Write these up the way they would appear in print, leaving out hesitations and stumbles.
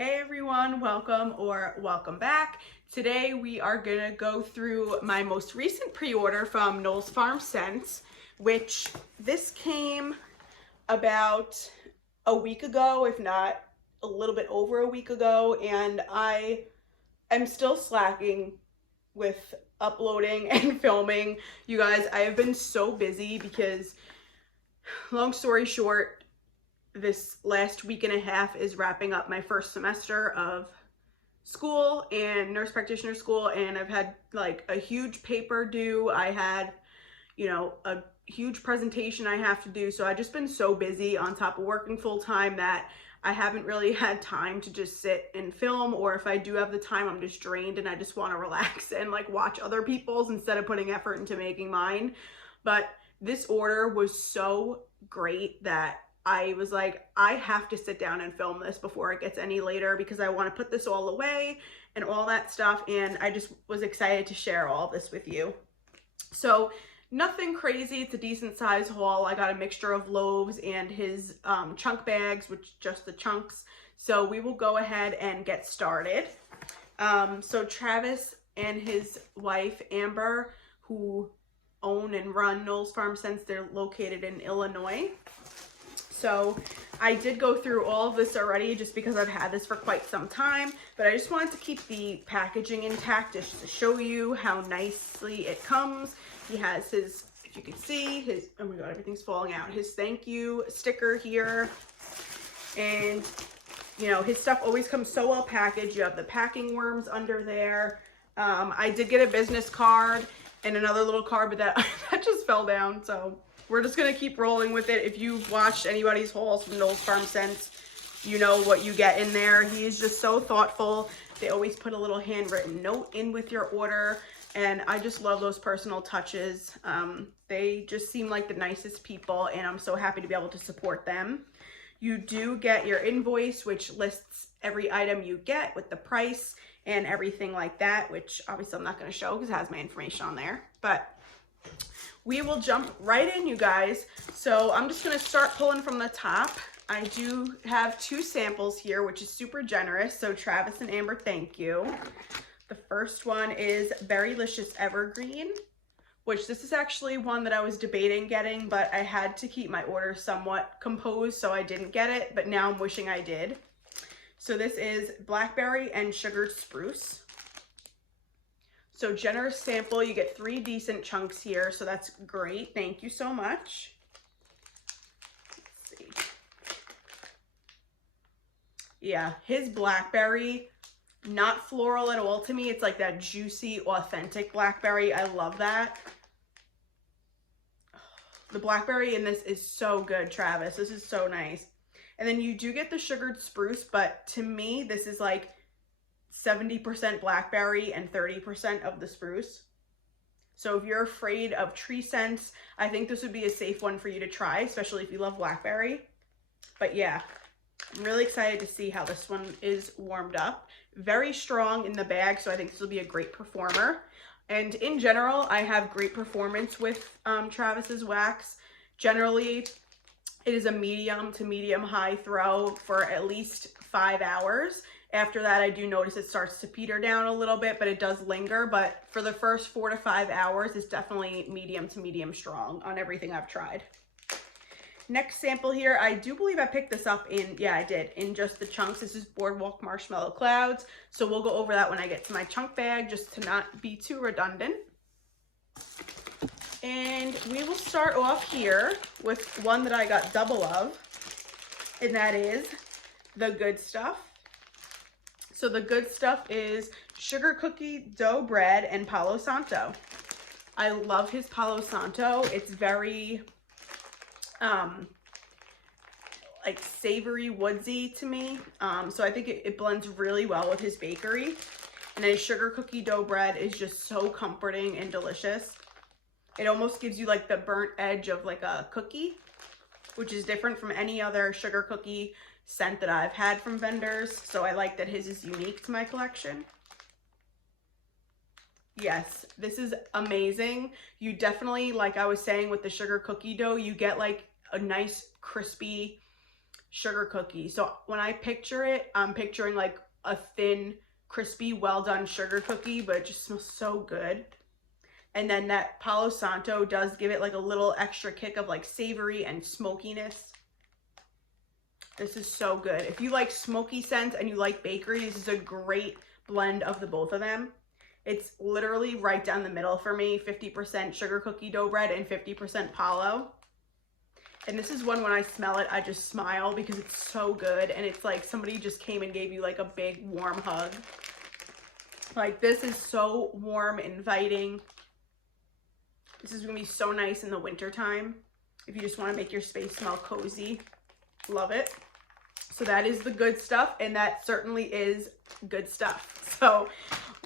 Hey everyone, welcome or welcome back. Today we are gonna go through my most recent pre-order from Knowles Farm Scents, which this came about a week ago, if not a little bit over a week ago, and I am still slacking with uploading and filming. You guys, I have been so busy because, long story short, this last week and a half is wrapping up my first semester of school and nurse practitioner school, and I've had like a huge paper due. I had, a huge presentation I have to do. So I've just been so busy on top of working full time that I haven't really had time to just sit and film, or if I do have the time, I'm just drained and I just want to relax and like watch other people's instead of putting effort into making mine. But this order was so great that I was like, I have to sit down and film this before it gets any later because I want to put this all away and all that stuff. And I just was excited to share all this with you. So nothing crazy. It's a decent size haul. I got a mixture of loaves and his chunk bags, which just the chunks. So we will go ahead and get started. So Travis and his wife, Amber, who own and run Knowles Farm Scents, they're located in Illinois. So I did go through all of this already just because I've had this for quite some time, but I just wanted to keep the packaging intact just to show you how nicely it comes. He has his, if you can see, his, oh my God, everything's falling out, his thank you sticker here. And, his stuff always comes so well packaged. You have the packing worms under there. I did get a business card and another little card, but that just fell down, so we're just gonna keep rolling with it. If you've watched anybody's hauls from Knowles Farm Scents, you know what you get in there. He's just so thoughtful. They always put a little handwritten note in with your order, and I just love those personal touches. They just seem like the nicest people, and I'm so happy to be able to support them. You do get your invoice, which lists every item you get with the price and everything like that, which obviously I'm not gonna show because it has my information on there, but we will jump right in, you guys. So I'm just gonna start pulling from the top. I do have 2 samples here, which is super generous. So Travis and Amber, thank you. The first one is Berrylicious Evergreen, which this is actually one that I was debating getting, but I had to keep my order somewhat composed, so I didn't get it, but now I'm wishing I did. So this is Blackberry and Sugared Spruce. So generous sample, you get 3 decent chunks here, so that's great. Thank you so much. Let's see. Yeah, his blackberry, not floral at all to me. It's like that juicy, authentic blackberry. I love that. The blackberry in this is so good, Travis. This is so nice. And then you do get the sugared spruce, but to me, this is like 70% blackberry and 30% of the spruce. So if you're afraid of tree scents, I think this would be a safe one for you to try, especially if you love blackberry. But yeah, I'm really excited to see how this one is warmed up. Very strong in the bag, so I think this will be a great performer. And in general, I have great performance with Travis's wax. Generally, it is a medium to medium high throw for at least 5 hours. After that, I do notice it starts to peter down a little bit, but it does linger. But for the first 4 to 5 hours, it's definitely medium to medium strong on everything I've tried. Next sample here, I do believe I picked this up in, yeah, I did, in just the chunks. This is Boardwalk Marshmallow Clouds. So we'll go over that when I get to my chunk bag, just to not be too redundant. And we will start off here with one that I got double of, and that is the Good Stuff. So the Good Stuff is sugar cookie dough bread and Palo Santo. I love his Palo Santo. It's very like savory, woodsy to me. So I think it blends really well with his bakery. And his sugar cookie dough bread is just so comforting and delicious. It almost gives you like the burnt edge of like a cookie, which is different from any other sugar cookie scent that I've had from vendors. So I like that his is unique to my collection. Yes, this is amazing. You definitely, like I was saying with the sugar cookie dough, you get like a nice crispy sugar cookie. So when I picture it, I'm picturing like a thin, crispy, well done sugar cookie, but it just smells so good. And then that Palo Santo does give it like a little extra kick of like savory and smokiness. This is so good. If you like smoky scents and you like bakery, this is a great blend of the both of them. It's literally right down the middle for me, 50% sugar cookie dough bread and 50% Palo. And this is one, when I smell it, I just smile because it's so good. And it's like somebody just came and gave you like a big warm hug. Like, this is so warm, inviting. This is gonna be so nice in the winter time if you just want to make your space smell cozy. Love it. So that is the good stuff, and that certainly is good stuff. So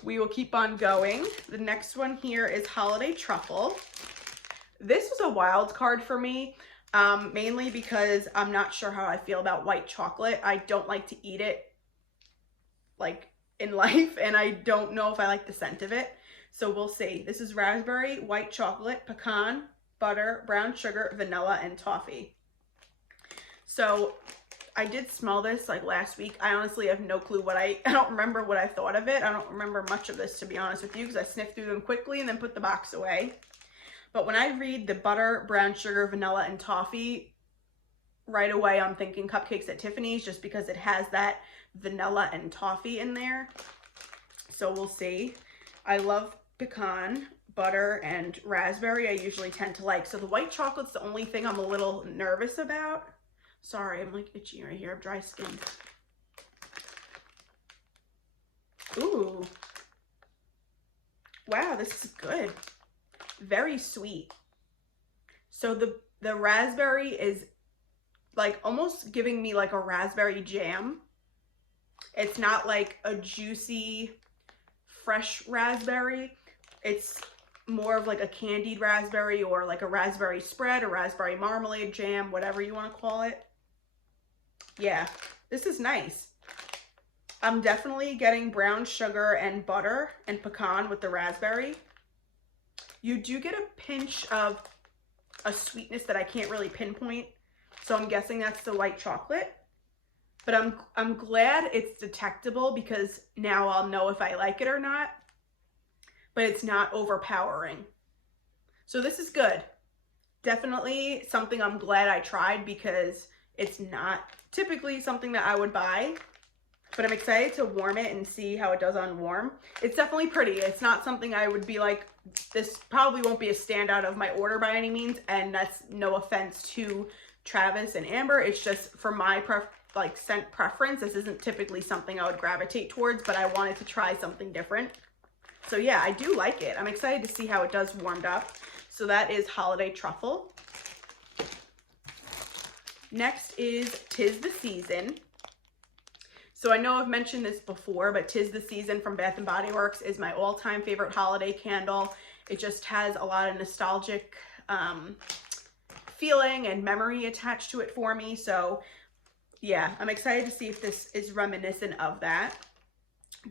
we will keep on going. The next one here is Holiday Truffle. This was a wild card for me, mainly because I'm not sure how I feel about white chocolate. I don't like to eat it like in life, and I don't know if I like the scent of it. So we'll see. This is raspberry, white chocolate, pecan, butter, brown sugar, vanilla, and toffee. So I did smell this like last week. I honestly have no clue what I don't remember what I thought of it. I don't remember much of this, to be honest with you, because I sniffed through them quickly and then put the box away. But when I read the butter, brown sugar, vanilla, and toffee, right away I'm thinking Cupcakes at Tiffany's, just because it has that vanilla and toffee in there. So we'll see. I love pecan, butter, and raspberry. I usually tend to like. So the white chocolate's the only thing I'm a little nervous about. Sorry, I'm like itchy right here. I have dry skin. Ooh. Wow, this is good. Very sweet. So the raspberry is like almost giving me like a raspberry jam. It's not like a juicy, fresh raspberry. It's more of like a candied raspberry, or like a raspberry spread, or raspberry marmalade jam, whatever you want to call it. Yeah, this is nice. I'm definitely getting brown sugar and butter and pecan with the raspberry. You do get a pinch of a sweetness that I can't really pinpoint, so I'm guessing that's the white chocolate. But I'm glad it's detectable, because now I'll know if I like it or not. But it's not overpowering. So this is good. Definitely something I'm glad I tried, because it's not typically something that I would buy. But I'm excited to warm it and see how it does on warm. It's definitely pretty. It's not something I would be like, this probably won't be a standout of my order by any means. And that's no offense to Travis and Amber. It's just for my scent preference. This isn't typically something I would gravitate towards, but I wanted to try something different. So yeah, I do like it. I'm excited to see how it does warmed up. So that is Holiday Truffle. Next is 'Tis the Season. So I know I've mentioned this before, but 'Tis the Season from Bath & Body Works is my all-time favorite holiday candle. It just has a lot of nostalgic feeling and memory attached to it for me. So yeah, I'm excited to see if this is reminiscent of that.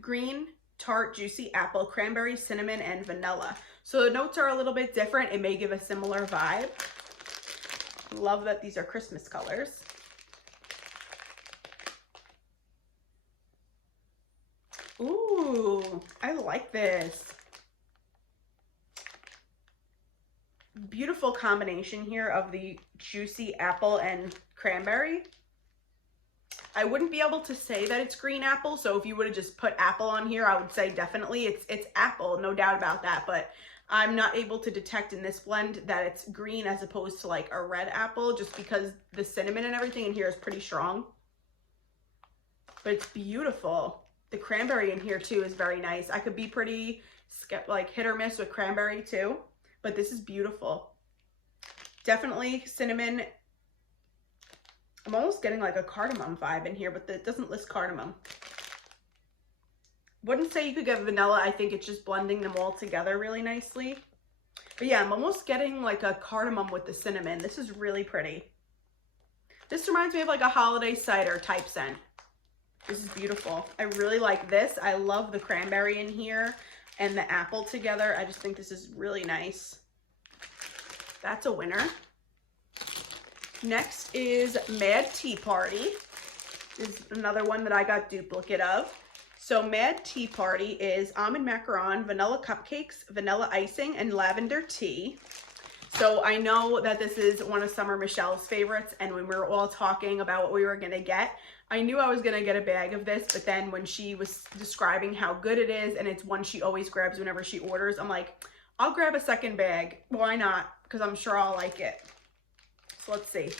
Green, tart, juicy apple, cranberry, cinnamon, and vanilla. So the notes are a little bit different. It may give a similar vibe. Love that these are Christmas colors. Ooh, I like this. Beautiful combination here of the juicy apple and cranberry. I wouldn't be able to say that it's green apple, so if you would have just put apple on here, I would say definitely it's apple, no doubt about that, but I'm not able to detect in this blend that it's green as opposed to like a red apple, just because the cinnamon and everything in here is pretty strong. But it's beautiful. The cranberry in here too is very nice. I could be pretty like hit or miss with cranberry too, but this is beautiful. Definitely cinnamon. I'm almost getting like a cardamom vibe in here, but it doesn't list cardamom. Wouldn't say you could get vanilla. I think it's just blending them all together really nicely. But yeah, I'm almost getting like a cardamom with the cinnamon. This is really pretty. This reminds me of like a holiday cider type scent. This is beautiful. I really like this. I love the cranberry in here and the apple together. I just think this is really nice. That's a winner. Next is Mad Tea Party. Is another one that I got duplicate of. So Mad Tea Party is almond macaron, vanilla cupcakes, vanilla icing, and lavender tea. So I know that this is one of Summer Michelle's favorites, and when we were all talking about what we were gonna get, I knew I was gonna get a bag of this, but then when she was describing how good it is, and it's one she always grabs whenever she orders, I'm like, I'll grab a second bag. Why not? Because I'm sure I'll like it. So let's see.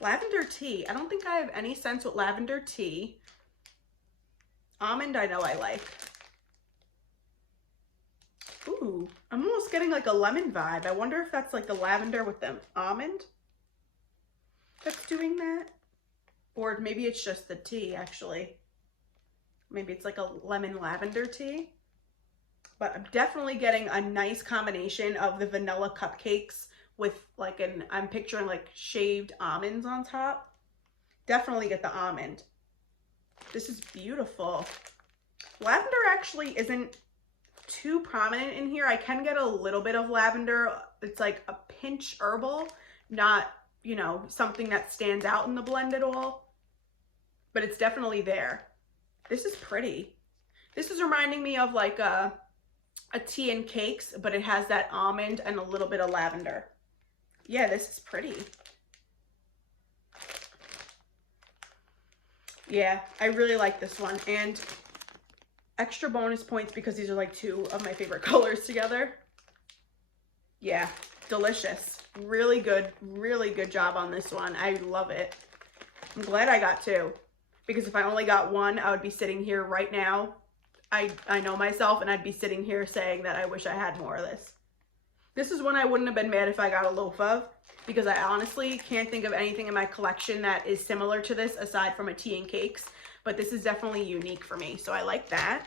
Lavender tea. I don't think I have any sense with lavender tea. Almond, I know I like. Ooh, I'm almost getting like a lemon vibe. I wonder if that's like the lavender with the almond that's doing that. Or maybe it's just the tea, actually. Maybe it's like a lemon lavender tea. But I'm definitely getting a nice combination of the vanilla cupcakes with like I'm picturing like shaved almonds on top. Definitely get the almond. This is beautiful. Lavender actually isn't too prominent in here. I can get a little bit of lavender. It's like a pinch herbal, not, you know, something that stands out in the blend at all, but it's definitely there. This is pretty. This is reminding me of like a tea and cakes, but it has that almond and a little bit of lavender. Yeah, this is pretty. Yeah, I really like this one. And extra bonus points because these are like two of my favorite colors together. Yeah, delicious. Really good job on this one. I love it. I'm glad I got two, because if I only got one, I would be sitting here right now. I know myself, and I'd be sitting here saying that I wish I had more of this. This is one I wouldn't have been mad if I got a loaf of, because I honestly can't think of anything in my collection that is similar to this aside from a tea and cakes, but this is definitely unique for me, so I like that.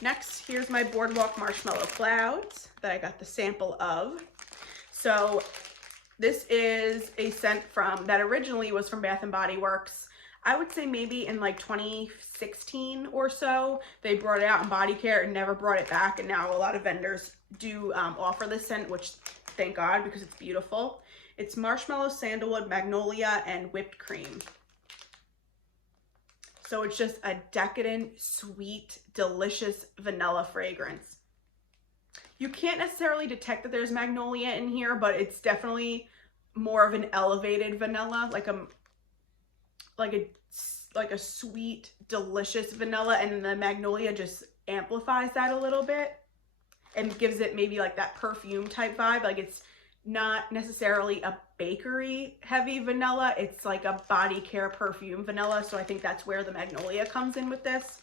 Next, here's my Boardwalk Marshmallow Clouds that I got the sample of. So this is a scent that originally was from Bath & Body Works. I would say maybe in like 2016 or so. They brought it out in body care and never brought it back, and now a lot of vendors do offer this scent, which thank God, because it's beautiful. It's marshmallow, sandalwood, magnolia, and whipped cream. So it's just a decadent, sweet, delicious vanilla fragrance. You can't necessarily detect that there's magnolia in here, but it's definitely more of an elevated vanilla, like a sweet, delicious vanilla, and the magnolia just amplifies that a little bit and gives it maybe like that perfume type vibe. Like it's not necessarily a bakery heavy vanilla, it's like a body care perfume vanilla, so I think that's where the magnolia comes in with this.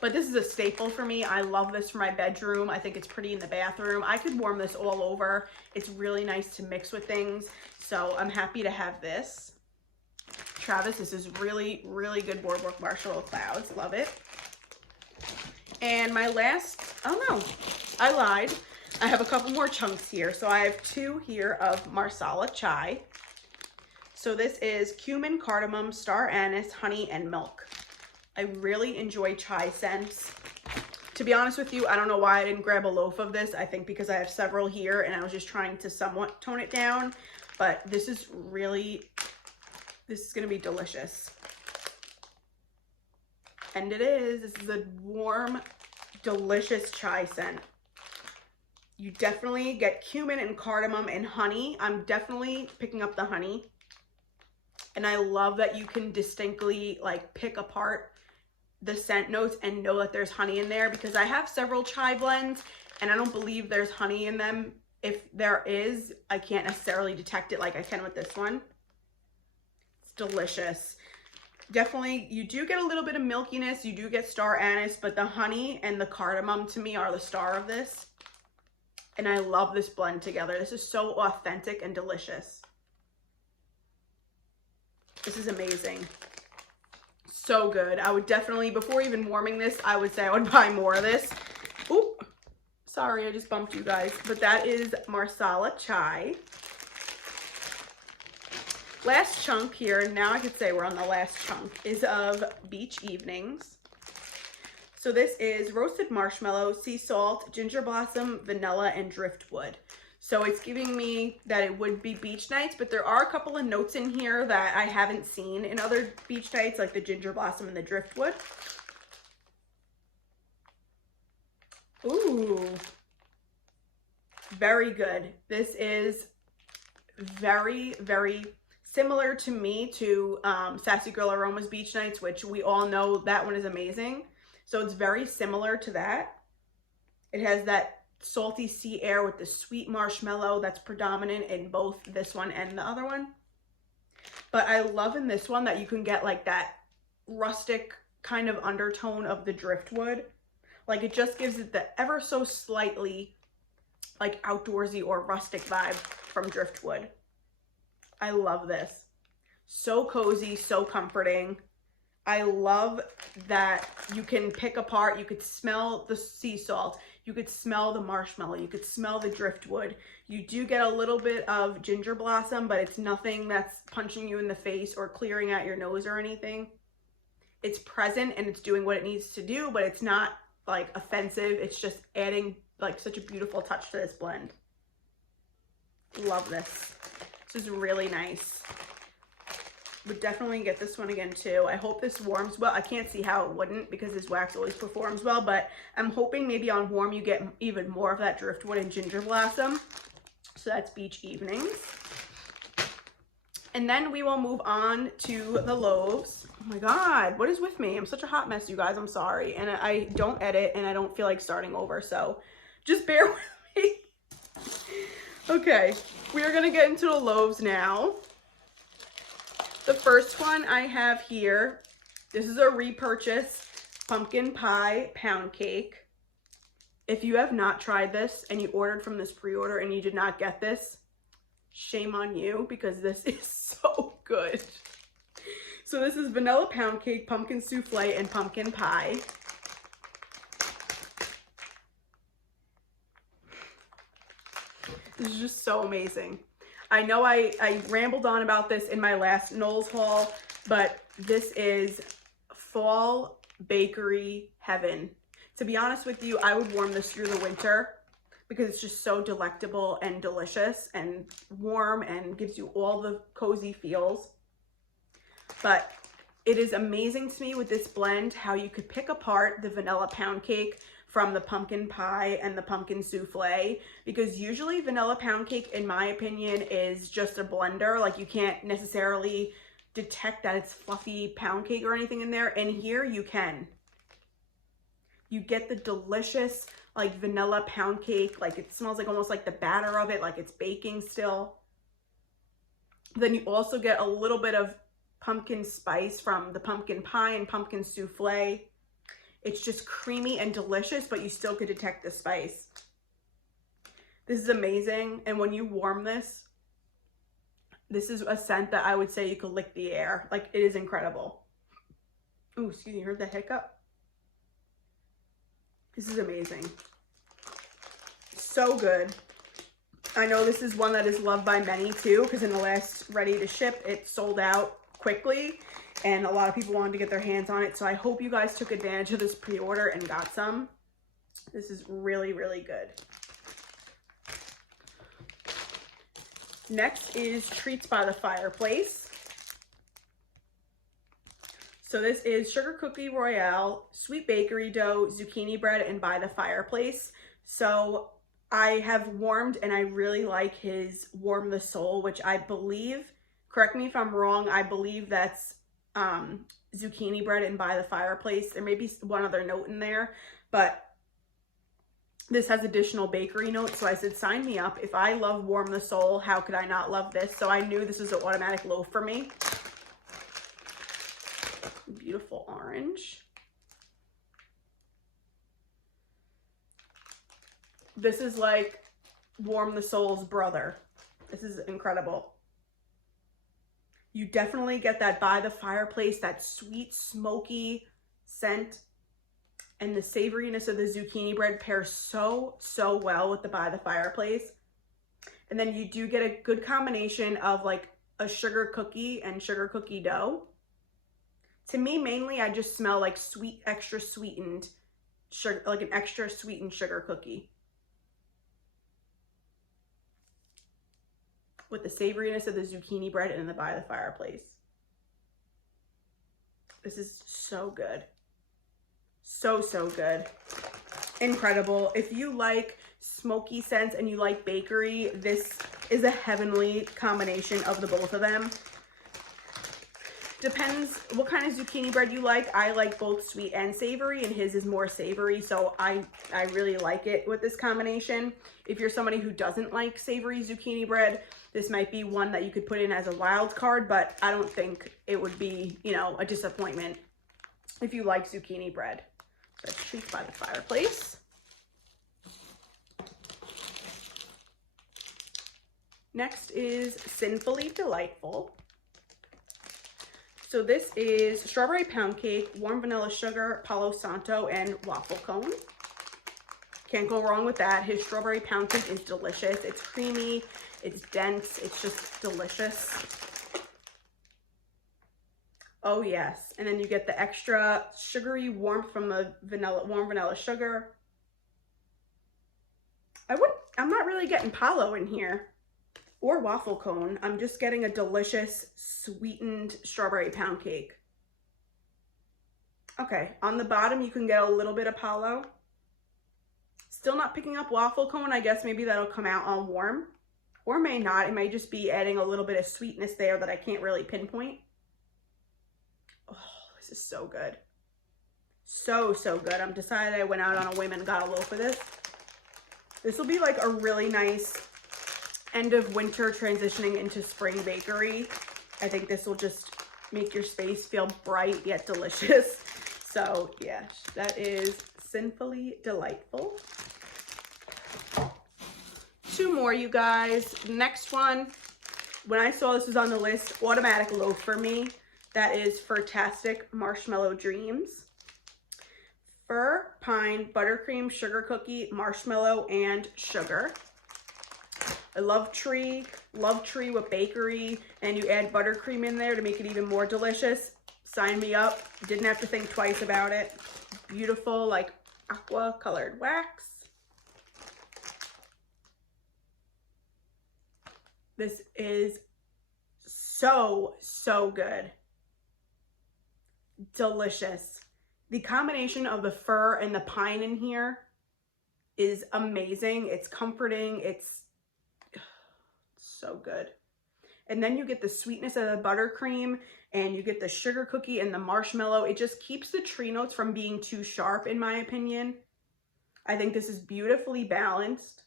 But this is a staple for me. I love this for my bedroom. I think it's pretty in the bathroom. I could warm this all over. It's really nice to mix with things, so I'm happy to have this. Travis, this is really good Boardwalk Marshmallow Clouds. Love it. And my last, oh no, I lied. I have a couple more chunks here. So I have two here of Marsala Chai. So this is cumin, cardamom, star anise, honey, and milk. I really enjoy chai scents. To be honest with you, I don't know why I didn't grab a loaf of this. I think because I have several here and I was just trying to somewhat tone it down. But this is going to be delicious. And it is. This is a warm, delicious chai scent. You definitely get cumin and cardamom and honey. I'm definitely picking up the honey. And I love that you can distinctly like pick apart the scent notes and know that there's honey in there, because I have several chai blends and I don't believe there's honey in them. If there is, I can't necessarily detect it like I can with this one. It's delicious. Definitely, you do get a little bit of milkiness. You do get star anise, but the honey and the cardamom to me are the star of this. And I love this blend together. This is so authentic and delicious. This is amazing. So good. I would definitely, before even warming this, I would say I would buy more of this. Ooh, sorry, I just bumped you guys. But that is Marsala Chai. Last chunk here, now I could say we're on the last chunk, is of Beach Evenings. So this is roasted marshmallow, sea salt, ginger blossom, vanilla, and driftwood. So it's giving me that it would be beach nights, but there are a couple of notes in here that I haven't seen in other beach nights, like the ginger blossom and the driftwood. Ooh, very good. This is very, very similar to me to Sassy Girl Aromas Beach Nights, which we all know that one is amazing. So it's very similar to that. It has that salty sea air with the sweet marshmallow that's predominant in both this one and the other one. But I love in this one that you can get like that rustic kind of undertone of the driftwood. Like it just gives it the ever so slightly like outdoorsy or rustic vibe from driftwood. I love this. So cozy, so comforting. I love that you can pick apart, you could smell the sea salt, you could smell the marshmallow, you could smell the driftwood. You do get a little bit of ginger blossom, but it's nothing that's punching you in the face or clearing out your nose or anything. It's present and it's doing what it needs to do, but it's not like offensive. It's just adding like such a beautiful touch to this blend. Love this. This is really nice. Would definitely get this one again too. I hope this warms well. I can't see how it wouldn't because this wax always performs well, but I'm hoping maybe on warm you get even more of that driftwood and ginger blossom. So that's beach evenings. And then we will move on to the loaves. Oh my God, what is with me? I'm such a hot mess, you guys. I'm sorry. And I don't edit and I don't feel like starting over, so just bear with me. Okay, we are gonna get into the loaves now. The first one I have here, this is a repurchase pumpkin pie pound cake. If you have not tried this and you ordered from this pre-order and you did not get this, shame on you because this is so good. So this is vanilla pound cake, pumpkin souffle, and pumpkin pie. This is just so amazing. I know I rambled on about this in my last Knowles haul, but this is fall bakery heaven. To be honest with you, I would warm this through the winter because it's just so delectable and delicious and warm and gives you all the cozy feels. But it is amazing to me with this blend how you could pick apart the vanilla pound cake from the pumpkin pie and the pumpkin souffle, because usually vanilla pound cake, in my opinion, is just a blender. Like you can't necessarily detect that it's fluffy pound cake or anything in there, and here you can. You get the delicious like vanilla pound cake, like it smells like almost like the batter of it, like it's baking still. Then you also get a little bit of pumpkin spice from the pumpkin pie and pumpkin souffle. It's just creamy and delicious, but you still could detect the spice. This is amazing. And when you warm this, this is a scent that I would say you could lick the air. Like it is incredible. Oh, excuse me, you heard the hiccup? This is amazing. So good. I know this is one that is loved by many too, because in the last ready to ship, it sold out quickly. And a lot of people wanted to get their hands on it. So I hope you guys took advantage of this pre-order and got some. This is really, really good. Next is Treats by the Fireplace. So this is Sugar Cookie Royale, Sweet Bakery Dough, Zucchini Bread, and By the Fireplace. So I have warmed and I really like his Warm the Soul, which I believe, correct me if I'm wrong, I believe that's zucchini bread and By the Fireplace. There may be one other note in there, but this has additional bakery notes. So I said, sign me up. If I love Warm the Soul, how could I not love this? So I knew this was an automatic loaf for me. Beautiful orange. This is like Warm the Soul's brother. This is incredible. You definitely get that By the Fireplace, that sweet, smoky scent, and the savoriness of the zucchini bread pairs so, so well with the By the Fireplace. And then you do get a good combination of like a sugar cookie and sugar cookie dough. To me, mainly, I just smell like sweet, extra sweetened sugar, like an extra sweetened sugar cookie. with the savoriness of the zucchini bread and the by the fireplace. This is so good. So, so good. Incredible. If you like smoky scents and you like bakery, this is a heavenly combination of the both of them. Depends what kind of zucchini bread you like. I like both sweet and savory, and his is more savory, so I really like it with this combination. If you're somebody who doesn't like savory zucchini bread, this might be one that you could put in as a wild card, but I don't think it would be, you know, a disappointment if you like zucchini bread. So treats by the fireplace. Next is Sinfully Delightful. So this is strawberry pound cake, warm vanilla sugar, Palo Santo, and waffle cone. Can't go wrong with that. His strawberry pound cake is delicious. It's creamy, it's dense, it's just delicious. Oh yes, and then you get the extra sugary warmth from the warm vanilla sugar. I'm not really getting Palo in here or waffle cone. I'm just getting a delicious sweetened strawberry pound cake. Okay, on the bottom you can get a little bit of Palo. Still not picking up waffle cone. I guess maybe that'll come out on warm, or may not. It may just be adding a little bit of sweetness there that I can't really pinpoint. Oh, this is so good. So, so good. I'm decided I went out on a whim and got a loaf of this. This will be like a really nice end of winter transitioning into spring bakery. I think this will just make your space feel bright yet delicious. So yeah, that is Sinfully Delightful. Two more, you guys. Next one, when I saw this was on the list, automatic loaf for me. That is Fastic Marshmallow Dreams. Fir, pine, buttercream, sugar cookie, marshmallow, and sugar. I love tree with bakery, and you add buttercream in there to make it even more delicious. Sign me up. Didn't have to think twice about it. Beautiful, like aqua colored wax. This is so, so good. Delicious. The combination of the fir and the pine in here is amazing. It's comforting. It's so good. And then you get the sweetness of the buttercream, and you get the sugar cookie and the marshmallow. It just keeps the tree notes from being too sharp, in my opinion. I think this is beautifully balanced.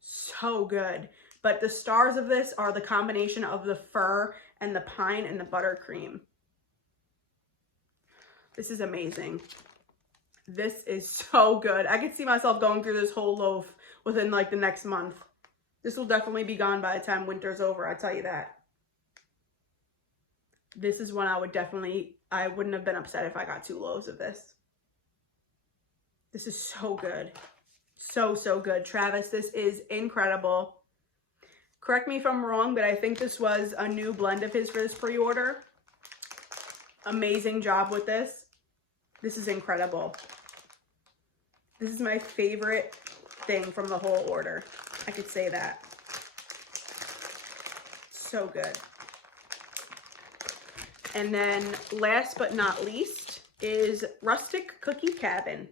So good. But the stars of this are the combination of the fir and the pine and the buttercream. This is amazing. This is so good. I could see myself going through this whole loaf within like the next month. This will definitely be gone by the time winter's over, I'll tell you that. This is one I wouldn't have been upset if I got 2 loaves of this. This is so good. So, so good. Travis, this is incredible. Correct me if I'm wrong, but I think this was a new blend of his for this pre-order. Amazing job with this. This is incredible. This is my favorite thing from the whole order. I could say that. So good. And then last but not least is Rustic Cookie Cabin.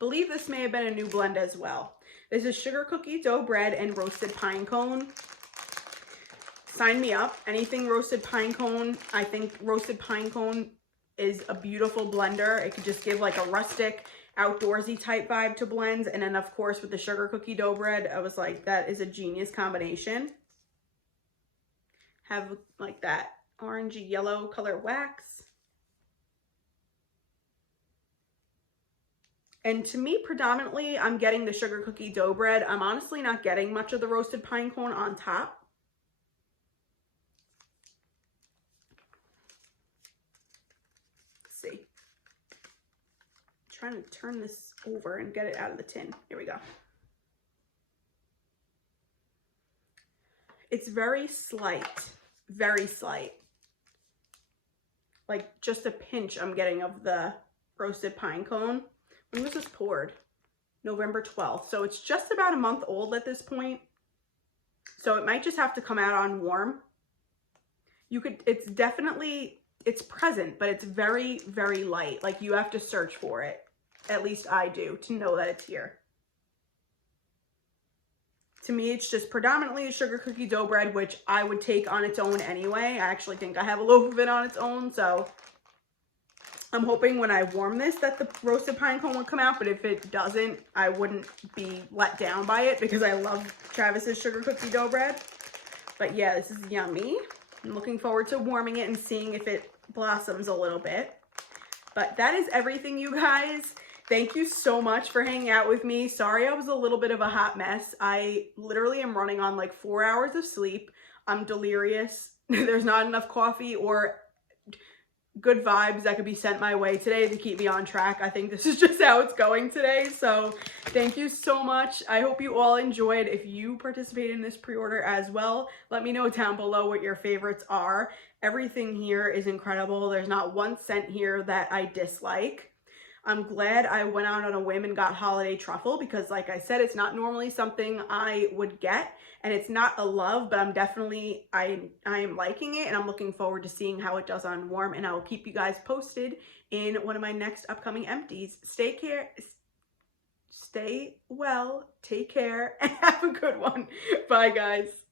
Believe this may have been a new blend as well. This is sugar cookie dough bread and roasted pine cone. Sign me up. Anything roasted pine cone. I think roasted pine cone is a beautiful blender. It could just give like a rustic, outdoorsy type vibe to blends. And then of course with the sugar cookie dough bread, I was like, that is a genius combination. Have like that orangey yellow color wax. And to me, predominantly, I'm getting the sugar cookie dough bread. I'm honestly not getting much of the roasted pine cone on top. Let's see. I'm trying to turn this over and get it out of the tin. Here we go. It's very slight, very slight. Like just a pinch I'm getting of the roasted pine cone. When was this poured? November 12th. So it's just about a month old at this point. So it might just have to come out on warm. It's definitely, it's present, but it's very, very light. Like you have to search for it. At least I do, to know that it's here. To me, it's just predominantly a sugar cookie dough bread, which I would take on its own anyway. I actually think I have a loaf of it on its own, so I'm hoping when I warm this that the roasted pine cone would come out, but if it doesn't, I wouldn't be let down by it because I love Travis's sugar cookie dough bread. But yeah, this is yummy. I'm looking forward to warming it and seeing if it blossoms a little bit. But that is everything, you guys. Thank you so much for hanging out with me. Sorry I was a little bit of a hot mess. I literally am running on like 4 hours of sleep. I'm delirious. There's not enough coffee or good vibes that could be sent my way today to keep me on track. I think this is just how it's going today. So thank you so much. I hope you all enjoyed. If you participated in this pre-order as well, let me know down below what your favorites are. Everything here is incredible. There's not one scent here that I dislike. I'm glad I went out on a whim and got holiday truffle because, like I said, it's not normally something I would get, and it's not a love, but I'm definitely, I am liking it, and I'm looking forward to seeing how it does on warm, and I will keep you guys posted in one of my next upcoming empties. Stay well, take care, and have a good one. Bye, guys.